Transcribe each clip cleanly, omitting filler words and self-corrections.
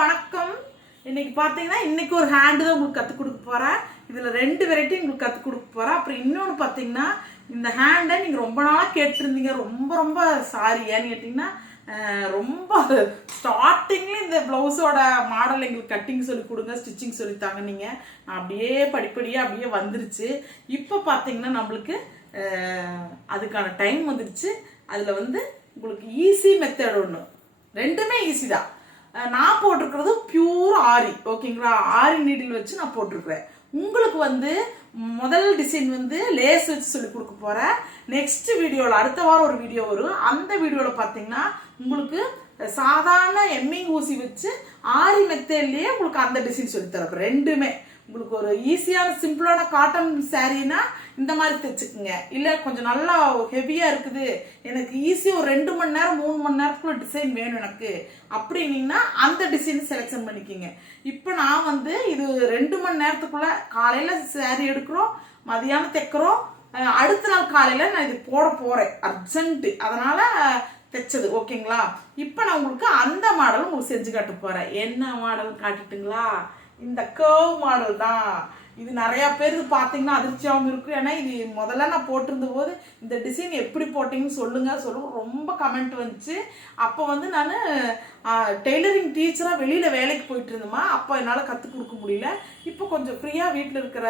வணக்கம். இன்னைக்கு பார்த்தீங்கன்னா இன்னைக்கு ஒரு ஹேண்டு தான் உங்களுக்கு கற்றுக் கொடுக்க போகிறேன். இதில் 2 வெரைட்டி உங்களுக்கு கற்றுக் கொடுக்க போகிறேன். அப்புறம் இன்னொன்று பார்த்தீங்கன்னா இந்த ஹேண்டை நீங்கள் ரொம்ப நாளாக கேட்டிருந்தீங்க. ரொம்ப ரொம்ப சாரி. ஏன்னு கேட்டிங்கன்னா ரொம்ப ஸ்டார்டிங்கில் இந்த ப்ளவுஸோட மாடல் எங்களுக்கு கட்டிங் சொல்லி கொடுங்க, ஸ்டிச்சிங் சொல்லித்தாங்க. நீங்கள் அப்படியே படிப்படியாக அப்படியே வந்துருச்சு. இப்போ பார்த்தீங்கன்னா நம்மளுக்கு அதுக்கான டைம் வந்துருச்சு. அதில் உங்களுக்கு ஈஸி மெத்தட் ஒன்று, ரெண்டுமே ஈஸி தான். நான் போட்டிருக்கிறது பியூர் ஆரி, ஓகேங்களா? ஆரி நீடில் வச்சு நான் போட்டிருக்கிறேன். உங்களுக்கு முதல் டிசைன் லேஸ் வச்சு சொல்லி கொடுக்க போறேன். நெக்ஸ்ட் வீடியோவில் அடுத்த வாரம் ஒரு வீடியோ வரும். அந்த வீடியோவில் பார்த்தீங்கன்னா உங்களுக்கு சாதாரண எம்மிங் ஊசி வச்சு ஆரி மெத்தட்லயே உங்களுக்கு அந்த டிசைன் சொல்லி தரப்போம். ரெண்டுமே உங்களுக்கு ஒரு ஈஸியான சிம்பிளான காட்டன் சாரீனா இந்த மாதிரி தைச்சுக்குங்க. இல்லை கொஞ்சம் நல்லா ஹெவியாக இருக்குது, எனக்கு ஈஸியாக ஒரு 2 மணி நேரம் 3 மணி நேரத்துக்குள்ள டிசைன் வேணும் எனக்கு அப்படின்னீங்கன்னா அந்த டிசைன் செலெக்ஷன் பண்ணிக்கிங்க. இப்போ நான் இது 2 மணி நேரத்துக்குள்ள காலையில் சாரீ எடுக்கிறோம், மதியானம் தைக்கிறோம், அடுத்த நாள் காலையில் நான் இது போட போகிறேன், அர்ஜென்ட்டு, அதனால் தைச்சது, ஓகேங்களா? இப்போ நான் உங்களுக்கு அந்த மாடல் உங்களுக்கு செஞ்சு காட்ட போகிறேன். என்ன மாடல் காட்டுட்டுங்களா? இந்த கர்வ் மாடல் தான். இது நிறைய பேர் பார்த்தீங்கன்னா அதிர்ச்சியாகவும் இருக்கும். ஏன்னா இது முதல்ல நான் போட்டிருந்த போது இந்த டிசைன் எப்படி போட்டிங்கன்னு சொல்லுங்க ரொம்ப கமெண்ட் வந்துச்சு. அப்போ நான் டெய்லரிங் டீச்சராக வெளியில் வேலைக்கு போயிட்டு இருந்தோமா, அப்போ என்னால் கற்றுக் கொடுக்க முடியல. இப்போ கொஞ்சம் ஃப்ரீயாக வீட்டில் இருக்கிற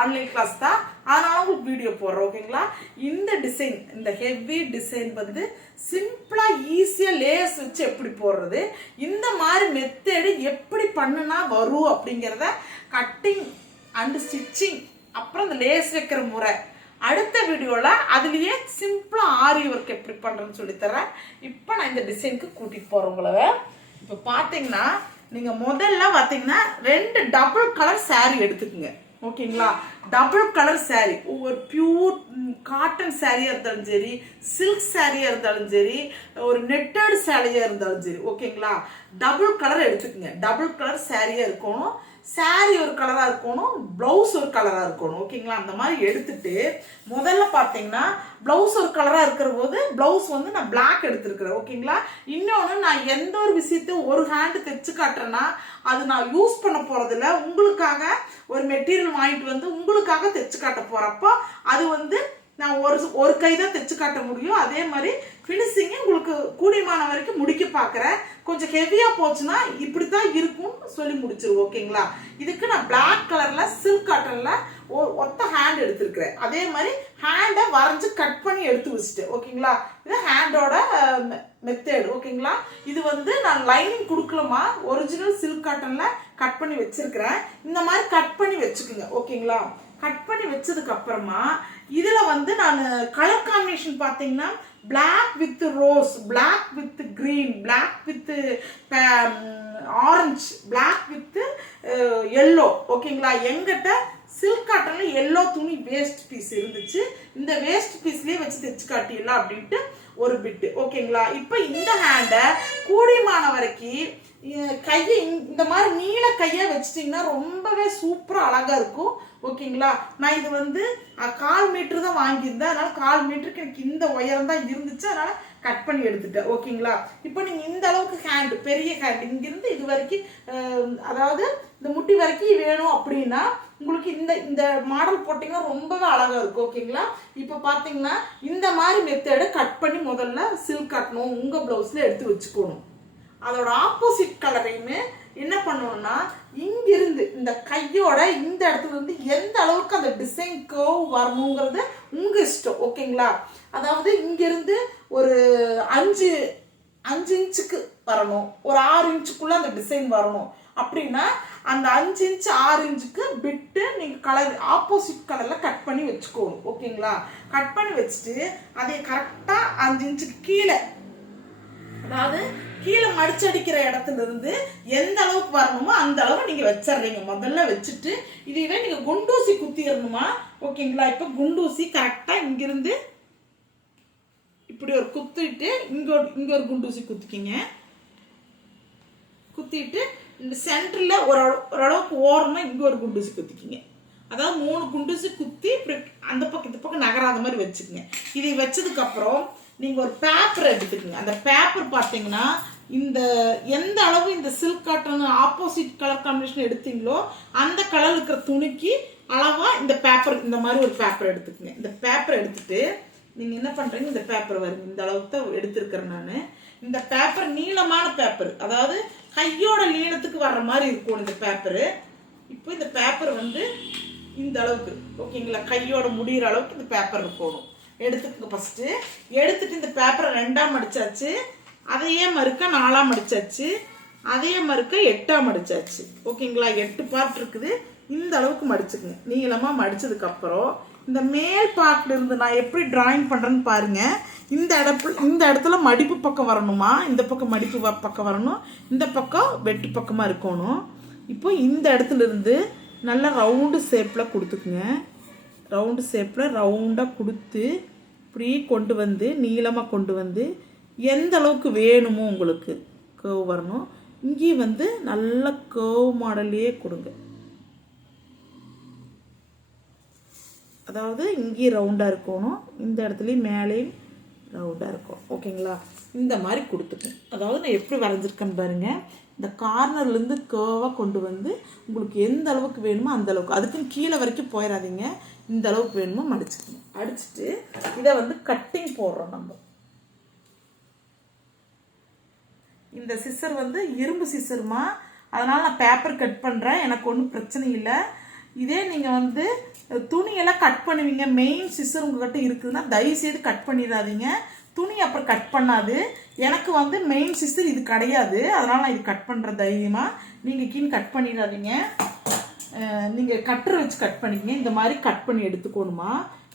ஆன்லைன் கிளாஸ் தான், அதனால உங்களுக்கு வீடியோ போடுறோம், ஓகேங்களா? இந்த டிசைன், இந்த ஹெவி டிசைன் சிம்பிளாக ஈஸியாக லேஸ் வச்சு எப்படி போடுறது, இந்த மாதிரி மெத்தடு எப்படி பண்ணுனா வரும் அப்படிங்கிறத கட்டிங் அண்ட் ஸ்டிச்சிங், அப்புறம் இந்த லேஸ் வைக்கிற முறை அடுத்த வீடியோவில் அதுலேயே சிம்பிளாக ஆரி ஒர்க் எப்படி பண்ணுறேன்னு சொல்லித்தரேன். இப்போ நான் இந்த டிசைனுக்கு கூட்டிகிட்டு போகிறேன் உங்களை. இப்போ பார்த்தீங்கன்னா நீங்கள் முதல்ல பார்த்தீங்கன்னா 2 டபுள் கலர் சாரீ எடுத்துக்கோங்க, ஓகேங்களா? டபுள் கலர் சாரீ, ஒரு பியூர் காட்டன் சாரியாக இருந்தாலும் சரி, சில்க் சாரியாக இருந்தாலும் சரி, ஒரு நெட்டட் சாரியாக இருந்தாலும் சரி, ஓகேங்களா? டபுள் கலர் எடுத்துக்கோங்க. டபுள் கலர் சாரியாக இருக்கணும், சாரி ஒரு கலராக இருக்கணும், ப்ளவுஸ் ஒரு கலராக இருக்கணும், ஓகேங்களா? அந்த மாதிரி எடுத்துட்டு முதல்ல பார்த்தீங்கன்னா ப்ளவுஸ் ஒரு கலராக இருக்கிற போது ப்ளவுஸ் நான் பிளாக் எடுத்துருக்கிறேன், ஓகேங்களா? இன்னொன்று, நான் எந்த ஒரு விஷயத்தையும் ஒரு ஹேண்டு தைச்சு காட்டுறேன்னா அது நான் யூஸ் பண்ண போகிறதில்ல, உங்களுக்காக ஒரு மெட்டீரியல் வாங்கிட்டு உங்களுக்காக தைச்சு காட்ட போகிறப்போ அது நான் ஒரு கை தான் தைச்சு காட்ட முடியும். அதே மாதிரி ஃபினிஷிங்கு உங்களுக்கு கூடியமான வரைக்கும் முடிக்க பார்க்குறேன். கொஞ்சம் ஹெவியாக போச்சுன்னா இப்படி தான் இருக்கும்னு சொல்லி முடிச்சிருவோம், ஓகேங்களா? இதுக்கு நான் பிளாக் கலரில் சில்க் காட்டனில் ஒத்த ஹேண்ட் எடுத்துருக்கிறேன். அதே மாதிரி ஹேண்டை வரைஞ்சி கட் பண்ணி எடுத்து வச்சுட்டேன், ஓகேங்களா? இது ஹேண்டோட மெத்தேடு, ஓகேங்களா? இது நான் லைனிங் கொடுக்கலமா, ஒரிஜினல் சில்க் காட்டனில் கட் பண்ணி வச்சிருக்கிறேன். இந்த மாதிரி கட் பண்ணி வச்சுக்கோங்க, ஓகேங்களா? கட் பண்ணி வச்சதுக்கு அப்புறமா இதில் நான் கலர் காம்பினேஷன் பார்த்தீங்கன்னா black with rose, black with green, black with orange, black with yellow, ஓகேங்களா? எங்கிட்ட சில்க் காட்டன்ல எல்லோ துணி வேஸ்ட் பீஸ் இருந்துச்சு. இந்த வேஸ்ட் பீஸ்லேயே வச்சு தைச்சு காட்டிடலாம் அப்படின்ட்டு ஒரு பிட்டு, ஓகேங்களா? இப்போ இந்த ஹேண்டை கூடியமான வரைக்கும் கையை இந்த மாதிரி நீல கையை வச்சிட்டிங்கன்னா ரொம்பவே சூப்பராக அழகாக இருக்கும், ஓகேங்களா? நான் இது 1/4 மீட்டர் தான் வாங்கியிருந்தேன், அதனால 1/4 மீட்டருக்கு எனக்கு இந்த உயரம் தான் இருந்துச்சு, அதனால கட் பண்ணி எடுத்துட்டேன், ஓகேங்களா? இப்போ நீங்கள் இந்த அளவுக்கு ஹேண்டு, பெரிய ஹேண்டு, இங்கிருந்து இது வரைக்கும், அதாவது இந்த முட்டி வரைக்கும் வேணும் அப்படின்னா உங்களுக்கு இந்த மாடல் போட்டிங்கன்னா ரொம்பவே அழகாக இருக்கும், ஓகேங்களா? இப்போ பார்த்தீங்கன்னா இந்த மாதிரி மெத்தடை கட் பண்ணி முதல்ல சில்க் காட்டணும், உங்கள் ப்ளவுஸில் எடுத்து வச்சுக்கணும். அதோட ஆப்போசிட் கலரையுமே என்ன பண்ணணும்னா இங்கிருந்து இந்த கையோட இந்த இடத்துல இருந்து எந்த அளவுக்கு அந்த டிசைன் கர்வ் வரணுங்கிறது உங்க இஷ்டம், ஓகேங்களா? அதாவது இங்கிருந்து ஒரு 5 இன்ச்சுக்கு வரணும், ஒரு 6 இன்ச்சுக்குள்ள அந்த டிசைன் வரணும் அப்படின்னா அந்த 5 இன்ச்சு 6 இன்ச்சுக்கு பிட்டு நீங்க கலர் ஆப்போசிட் கலர்ல கட் பண்ணி வச்சுக்கணும், ஓகேங்களா? கட் பண்ணி வச்சுட்டு அதை கரெக்டா 5 இன்ச்சுக்கு கீழே, அதாவது கீழே மடிச்சடிக்கிற இடத்துல இருந்து எந்த அளவுக்கு வரணுமோ அந்த அளவு நீங்க வச்சிடுறீங்க. முதல்ல வச்சுட்டு இதுவே நீங்க குண்டூசி குத்திடணுமா, ஓகேங்களா? இப்போ குண்டூசி கரெக்டா இங்கிருந்து இப்படி ஒரு குத்திட்டு இங்க ஒரு குண்டூசி குத்திக்கிங்க. குத்திட்டு இந்த சென்டர்ல ஓரளவுக்கு ஓரமா இங்க ஒரு குண்டூசி குத்திக்கிங்க. அதாவது 3 குண்டூசி குத்தி இப்படி அந்த பக்கம் இந்த பக்கம் நகராத மாதிரி வச்சுக்கோங்க. இதை வச்சதுக்கு அப்புறம் நீங்க ஒரு பேப்பர் எடுத்துக்கோங்க. அந்த பேப்பர் பார்த்தீங்கன்னா இந்த எந்த அளவு இந்த silk cotton opposite colour combination எடுத்தீங்களோ அந்த கலர் இருக்கிற துணிக்கு அளவா இந்த பேப்பர், இந்த மாதிரி ஒரு பேப்பர் எடுத்துக்கங்க. இந்த பேப்பர் எடுத்துட்டு நீங்க என்ன பண்றீங்க, இந்த பேப்பர் வருங்க, இந்த அளவுக்கு தான் எடுத்திருக்கிறேன் நான். இந்த பேப்பர் நீளமான பேப்பர், அதாவது கையோட நீளத்துக்கு வர்ற மாதிரி இருக்கும் இந்த பேப்பரு. இப்போ இந்த பேப்பர் வந்து இந்த அளவுக்கு ஓகேங்களா, கையோட முடிகிற அளவுக்கு இந்த பேப்பர் இருக்கணும். எடுத்துக்கங்க. ஃபர்ஸ்ட் எடுத்துட்டு இந்த பேப்பரை 2ஆ மடிச்சாச்சு, அதையே மறுக்க 4ஆ மடிச்சாச்சு, அதையே மறுக்க 8ஆ மடிச்சாச்சு. ஓகேங்களா, 8 பார்ட் இருக்குது. இந்த அளவுக்கு மடிச்சுக்குங்க. நீளமா மடிச்சதுக்கு அப்புறம் இந்த மேல் பார்ட்ல இருந்து நான் எப்படி டிராயிங் பண்றேன்னு பாருங்க. இந்த இடத்துல மடிப்பு பக்கம் வரணுமா, இந்த பக்கம் மடிப்பு பக்கம் வரணும், இந்த பக்கம் வெட்டு பக்கமா இருக்கணும். இப்போ இந்த இடத்துல இருந்து நல்லா ரவுண்டு ஷேப்ல கொடுத்துக்குங்க. ரவுண்டு ஷேப்ல ரவுண்டா கொடுத்து இப்படி கொண்டு வந்து நீளமா கொண்டு வந்து எந்த அளவுக்கு வேணுமோ உங்களுக்கு கர்வ் வரணும். இங்கேயும் வந்து நல்ல கர்வ் மாடல்லையே கொடுங்க. அதாவது இங்கேயும் ரவுண்டாக இருக்கணும், இந்த இடத்துலையும் மேலேயும் ரவுண்டாக இருக்கும். ஓகேங்களா, இந்த மாதிரி கொடுத்துக்கணும். அதாவது நான் எப்படி வரைஞ்சிருக்கேன்னு பாருங்கள். இந்த கார்னர்லேருந்து கர்வாக கொண்டு வந்து உங்களுக்கு எந்த அளவுக்கு வேணுமோ அந்த அளவுக்கு, அதுக்குன்னு கீழே வரைக்கும் போயிடாதீங்க, இந்த அளவுக்கு வேணுமோ மடிச்சுக்கணும். அடிச்சுட்டு இதை வந்து கட்டிங் போடுறோம் நம்ம. இந்த சிசர் வந்து இரும்பு சிசருமா, அதனால் நான் பேப்பர் கட் பண்ணுறேன், எனக்கு ஒன்றும் பிரச்சனை இல்லை. இதே நீங்கள் வந்து துணியெல்லாம் கட் பண்ணுவீங்க, மெயின் சிசர் உங்ககிட்ட இருக்குதுன்னா தயவுசெய்து கட் பண்ணிடாதீங்க, துணி அப்புறம் கட் பண்ணாது. எனக்கு வந்து மெயின் சிசர் இது கிடையாது, அதனால் நான் இது கட் பண்ணுற தைரியமாக. நீங்கள் கீழே கட் பண்ணிடாதீங்க, நீங்கள் கட்டரை வச்சு கட் பண்ணிக்கங்க. இந்த மாதிரி கட் பண்ணி எடுத்துக்கணுமா.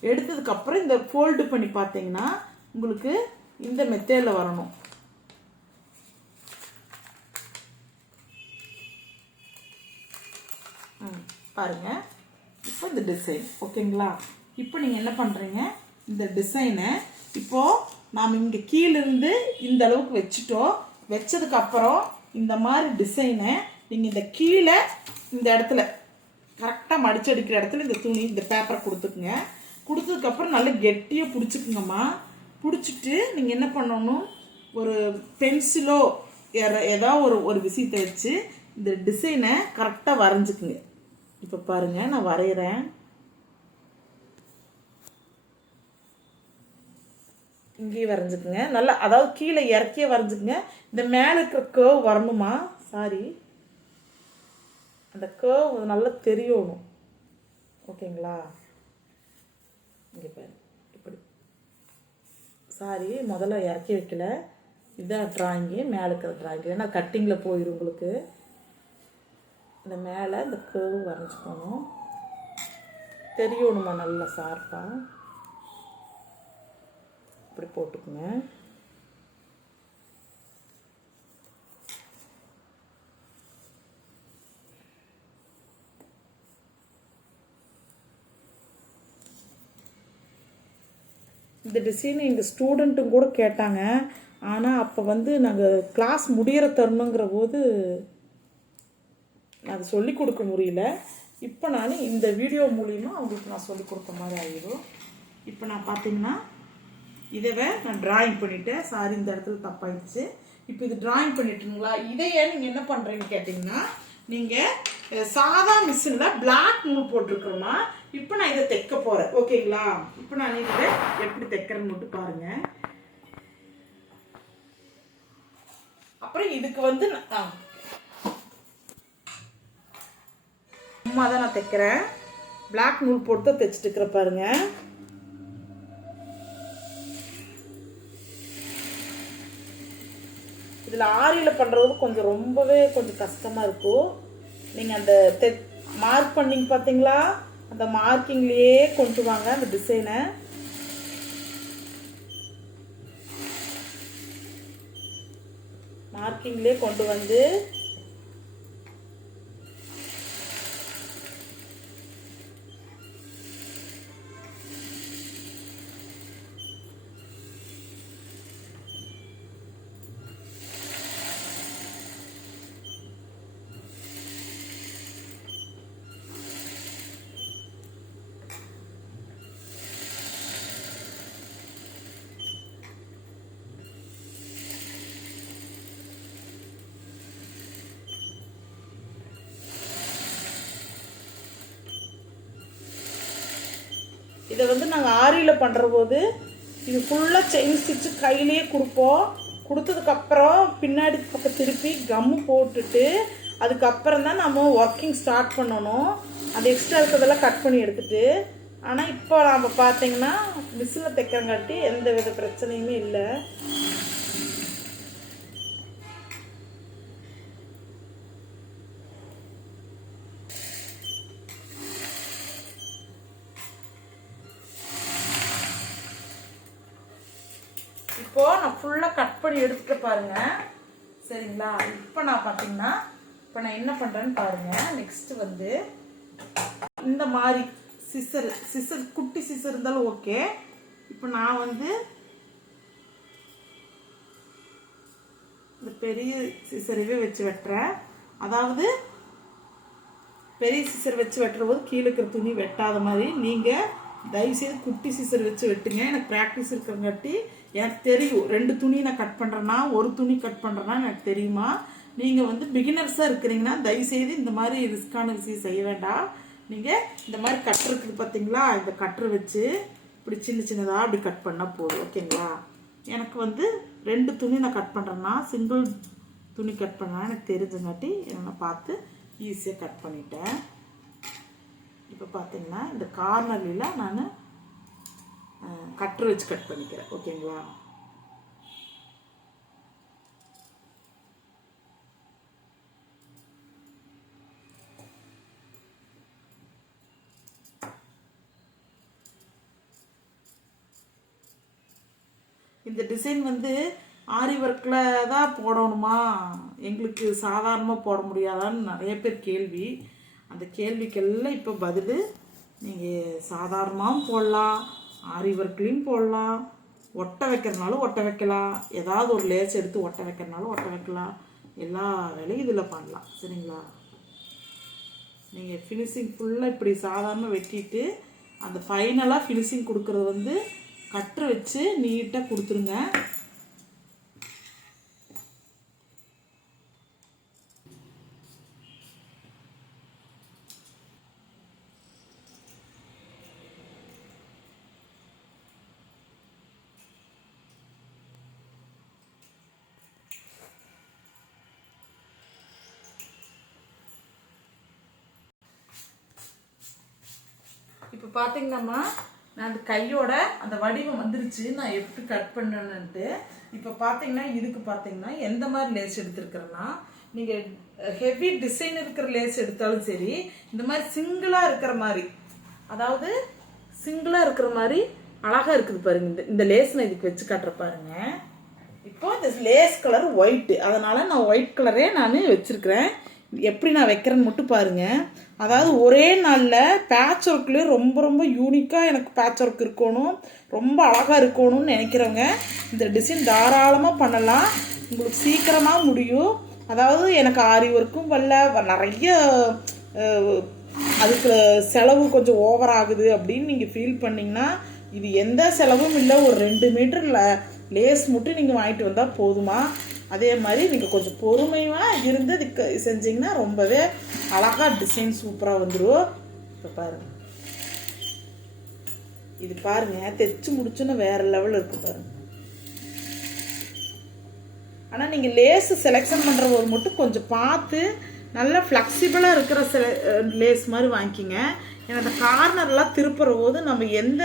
எடுத்ததுக்கப்புறம் இந்த ஃபோல்டு பண்ணி பார்த்தீங்கன்னா உங்களுக்கு இந்த மெத்தேடில் வரணும். பாருங்க, இப்போ இந்த டிசைன் ஓகேங்களா. இப்போ நீங்கள் என்ன பண்ணுறீங்க, இந்த டிசைனை இப்போது நாம் இங்கே கீழிருந்து இந்த அளவுக்கு வச்சுட்டோம். வச்சதுக்கப்புறம் இந்த மாதிரி டிசைனை நீங்கள் இந்த கீழே இந்த இடத்துல கரெக்டாக மடிச்சடிக்கிற இடத்துல இந்த துணி இந்த பேப்பரை கொடுத்துக்குங்க. கொடுத்ததுக்கப்புறம் நல்லா கெட்டியாக பிடிச்சிக்குங்கம்மா. பிடிச்சிட்டு நீங்கள் என்ன பண்ணணும், ஒரு பென்சிலோ ஏதாவது ஒரு விஷயத்தை வச்சு இந்த டிசைனை கரெக்டாக வரைஞ்சிக்குங்க. இப்போ பாருங்க, நான் வரைகிறேன். இங்கேயும் வரைஞ்சிக்குங்க நல்லா, அதாவது கீழே இறக்கியே வரைஞ்சிக்குங்க. இந்த மேலே இருக்கிற கர்வ் வரணுமா, சாரி, அந்த கர்வ் நல்லா தெரியணும். ஓகேங்களா, இங்கே பாரு இப்படி, சாரி முதல்ல இறக்கி வைக்கல, இதுதான் ட்ராயிங்கு, மேலே இருக்கிற ட்ராயிங்கு, ஏன்னா கட்டிங்கில் போயிடும் உங்களுக்கு. இந்த மேலே இந்த கர்வ் வரைஞ்சிக்கணும், தெரியணுமா நல்லா ஷார்ப்பாக. இப்படி போட்டுக்குங்க. இந்த டிசைன் எங்கள் ஸ்டூடெண்ட்டும் கூட கேட்டாங்க, ஆனால் அப்போ வந்து நாங்கள் கிளாஸ் முடிகிற தருணுங்கிற போது அது சொல்லி கொடுக்க முடியல. இப்போ நான் இந்த வீடியோ மூலிமா அவங்களுக்கு நான் சொல்லி கொடுத்த மாதிரி ஆகிடும். இப்போ நான் பார்த்தீங்கன்னா இதவே நான் டிராயிங் பண்ணிட்டேன். சாரி, இந்த இடத்துல தப்பாயிடுச்சு. இப்போ இது டிராயிங் பண்ணிட்டுங்களா. இதையே நீங்கள் என்ன பண்ணுறீங்கன்னு கேட்டிங்கன்னா, நீங்கள் சாதா மிஷினில் பிளாக் நூல் போட்டிருக்கிறோமா. இப்போ நான் இதை தைக்க போகிறேன். ஓகேங்களா, இப்போ நான் இதை எப்படி தைக்கிறேன்னு மட்டும் பாருங்கள். அப்புறம் இதுக்கு வந்து சும்மா தான் நான் தைக்கிறேன், பிளாக் நூல் போட்டு தான் தைச்சிட்டு இருக்கிற பாருங்க. இதில் ஆரியில் பண்ணுறது கொஞ்சம் ரொம்பவே கொஞ்சம் கஷ்டமாக இருக்கும். நீங்கள் அந்த மார்க் பண்ணிங்க பார்த்தீங்களா, அந்த மார்க்கிங்லேயே கொண்டு வாங்க அந்த டிசைனை. மார்க்கிங்லேயே கொண்டு வந்து இதை வந்து நாங்கள் ஆரியில் பண்ணுற போது இது ஃபுல்லாக செயின் ஸ்டிச்சு கையிலேயே கொடுப்போம். கொடுத்ததுக்கப்புறம் பின்னாடி பக்கம் திருப்பி கம்மு போட்டுட்டு அதுக்கப்புறம் தான் நம்ம ஒர்க்கிங் ஸ்டார்ட் பண்ணணும். அந்த எக்ஸ்ட்ரா இருக்கிறதெல்லாம் கட் பண்ணி எடுத்துகிட்டு. ஆனால் இப்போ நம்ம பார்த்தீங்கன்னா மிஷினில் தைக்கிறங்காட்டி எந்த வித பிரச்சனையுமே இல்லை. இப்போது நான் ஃபுல்லாக கட் பண்ணி எடுத்துகிட்டு பாருங்கள், சரிங்களா? இப்போ நான் பார்த்தீங்கன்னா இப்போ நான் என்ன பண்ணுறேன்னு பாருங்கள். நெக்ஸ்ட்டு வந்து இந்த மாதிரி சிசர் குட்டி சிசர் இருந்தாலும் ஓகே. இப்போ நான் வந்து இந்த பெரிய சிசரவே வச்சு வெட்டுறேன். அதாவது பெரிய சிசர் வச்சு வெட்டுற போது கீழே இருக்கிற துணி வெட்டாத மாதிரி நீங்கள் தயவுசெய்து குட்டி சிசர் வச்சு வெட்டுங்க. எனக்கு ப்ராக்டிஸ் இருக்கிறங்காட்டி எனக்கு தெரியும். 2 துணி நான் கட் பண்ணுறேன்னா 1 துணி கட் பண்ணுறேன்னா எனக்கு தெரியுமா. நீங்கள் வந்து பிகினர்ஸாக இருக்கிறீங்கன்னா தயவுசெய்து இந்த மாதிரி ரிஸ்க்கான விஷயம் செய்ய வேண்டாம். நீங்கள் இந்த மாதிரி கட்ரு இருக்குது பார்த்தீங்களா, இந்த கட்ரு வச்சு இப்படி சின்ன சின்னதாக அப்படி கட் பண்ணால் போதும், ஓகேங்களா? எனக்கு வந்து 2 துணி நான் கட் பண்ணுறேன்னா சிங்கிள் துணி கட் பண்ணா எனக்கு தெரிஞ்சங்காட்டி நான் பார்த்து ஈஸியாக கட் பண்ணிட்டேன். இப்போ பார்த்தீங்கன்னா இந்த கார்னர்லாம் நான் கட்ரு வச்சு கட் பண்ணிக்கிறேன், ஓகேங்களா? இந்த டிசைன் வந்து ஆரி ஒர்க்கில் தான் போடணுமா, எங்களுக்கு சாதாரணமாக போட முடியாதான்னு நிறைய பேர் கேள்வி. அந்த கேள்விக்கெல்லாம் இப்போ பதில். நீங்கள் சாதாரணமாகவும் போடலாம், ஆரி ஒர்க்லேயும் போடலாம், ஒட்ட வைக்கிறனாலும் ஒட்ட வைக்கலாம், ஏதாவது ஒரு லேஸ் எடுத்து ஒட்ட வைக்கிறனாலும் ஒட்ட வைக்கலாம். எல்லா வேலையும் இதில் பண்ணலாம், சரிங்களா? நீங்கள் ஃபினிஷிங் ஃபுல்லாக இப்படி சாதாரண வெட்டிட்டு அந்த ஃபைனலாக ஃபினிஷிங் கொடுக்குறது வந்து கட்ரு வச்சு நீட்டாக கொடுத்துருங்க. இப்போ பார்த்தீங்கன்னா நான் அந்த கையோட அந்த வடிவம் வந்துருச்சு, நான் எப்படி கட் பண்ணணுன்ட்டு. இப்போ பார்த்தீங்கன்னா இதுக்கு பார்த்தீங்கன்னா எந்த மாதிரி லேஸ் எடுத்துருக்கிறேன்னா, நீங்கள் ஹெவி டிசைன் இருக்கிற லேஸ் எடுத்தாலும் சரி, இந்த மாதிரி சிங்கிளாக இருக்கிற மாதிரி, அதாவது சிங்கிளாக இருக்கிற மாதிரி அழகாக இருக்குது பாருங்க. இந்த லேஸ் நான் இதுக்கு வச்சு காட்டுற பாருங்க. இப்போ இந்த லேஸ் கலர் ஒயிட்டு, அதனால் நான் ஒயிட் கலரே நான் வச்சுருக்கிறேன். எப்படி நான் வைக்கிறேன்னு மட்டும் பாருங்கள். அதாவது ஒரே நாளில் பேட்ச் ஒர்க்லேயே ரொம்ப ரொம்ப யூனிக்காக எனக்கு பேட்ச் ஒர்க் இருக்கணும், ரொம்ப அழகாக இருக்கணும்னு நினைக்கிறவங்க இந்த டிசைன் தாராளமாக பண்ணலாம். உங்களுக்கு சீக்கிரமாக முடியும். அதாவது எனக்கு ஆரி ஒர்க்கும் வரல, நிறைய அதுக்கு செலவு கொஞ்சம் ஓவர் ஆகுது அப்படின்னு நீங்கள் ஃபீல் பண்ணிங்கன்னா இது எந்த செலவும் இல்லை. ஒரு 2 மீட்டர் லேஸ் மட்டும் நீங்கள் வாங்கிட்டு வந்தால் போதுமா. அதே மாதிரி நீங்கள் கொஞ்சம் பொறுமையாக இருந்து இதுக்கு செஞ்சிங்கன்னா ரொம்பவே அழகாக டிசைன் சூப்பராக வந்துடும். இப்போ பாருங்கள், இது பாருங்கள் தைச்சு முடிச்சுன்னு வேறு லெவலில் இருக்குது பாருங்கள். ஆனால் நீங்கள் லேஸு செலெக்ஷன் பண்ணுற போது மட்டும் கொஞ்சம் பார்த்து நல்லா ஃப்ளெக்சிபிளாக இருக்கிற லேஸ் மாதிரி வாங்கிக்கிங்க. ஏன்னா அந்த கார்னர்லாம் திருப்புற போது நம்ம எந்த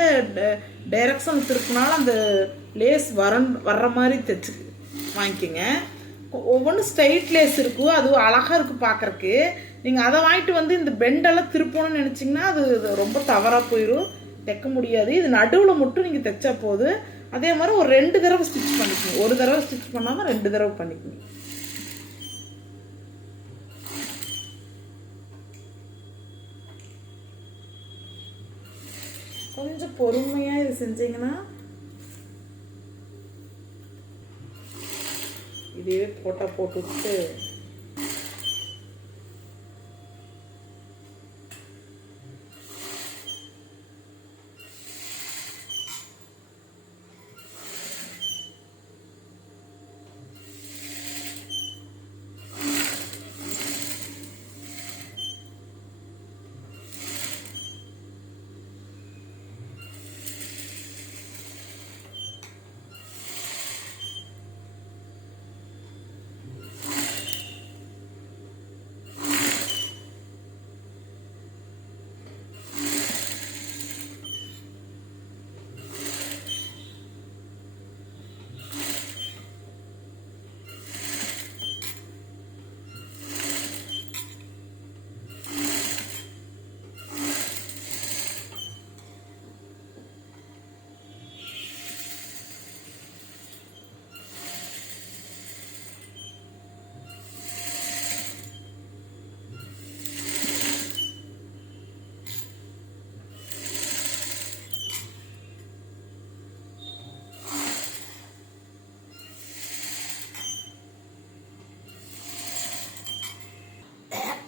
டைரக்ஷன் திருப்பினாலும் அந்த லேஸ் வர்ற மாதிரி தைச்சு வாங்கிக்கோங்க. ஒவ்வொன்றும் ஸ்ட்ரைட் லேஸ் இருக்கும், அது அழகாக இருக்குது பார்க்குறக்கு. நீங்கள் அதை வாங்கிட்டு வந்து இந்த பெண்டெல்லாம் திருப்பணும்னு நினச்சிங்கன்னா அது ரொம்ப தவறாக போயிடும், தைக்க முடியாது. இது நடுவில் மட்டும் நீங்கள் தைச்சா போது. அதே மாதிரி ஒரு 2 தடவை ஸ்டிச் பண்ணிக்கணும், ஒரு தடவை ஸ்டிச் பண்ணாமல் 2 தடவை பண்ணிக்கணும். கொஞ்சம் பொறுமையாக இது செஞ்சீங்கன்னா இதே போட்டால் போட்டு விட்டு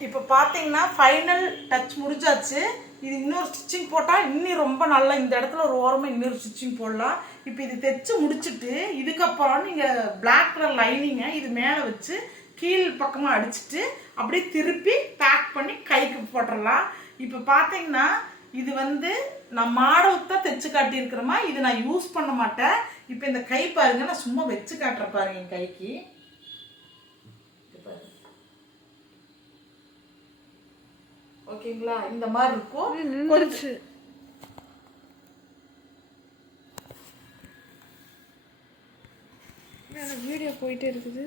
இப்போ பார்த்தீங்கன்னா ஃபைனல் டச் முடிஞ்சாச்சு. இது இன்னொரு ஸ்டிச்சிங் போட்டால் இன்னும் ரொம்ப நல்லா இந்த இடத்துல ஒரு ஓரமாக இன்னொரு ஸ்டிச்சிங் போடலாம். இப்போ இது தைச்சு முடிச்சுட்டு இதுக்கப்புறம் நீங்கள் பிளாக் கலர் லைனிங்கை இது மேலே வச்சு கீழ் பக்கமாக அடிச்சுட்டு அப்படியே திருப்பி பேக் பண்ணி கைக்கு போட்டுடலாம். இப்போ பார்த்தீங்கன்னா இது வந்து நான் மாடல் தான் தைச்சு காட்டியிருக்கிறேமா, இது நான் யூஸ் பண்ண மாட்டேன். இப்போ இந்த கை பாருங்க, நான் சும்மா வச்சு காட்டுறேன் பாருங்க என் கைக்கு. ஓகேங்களா, இந்த மாதிரி இருக்கும். கொஞ்சம் வீடியோ போயிட்டே இருக்குது.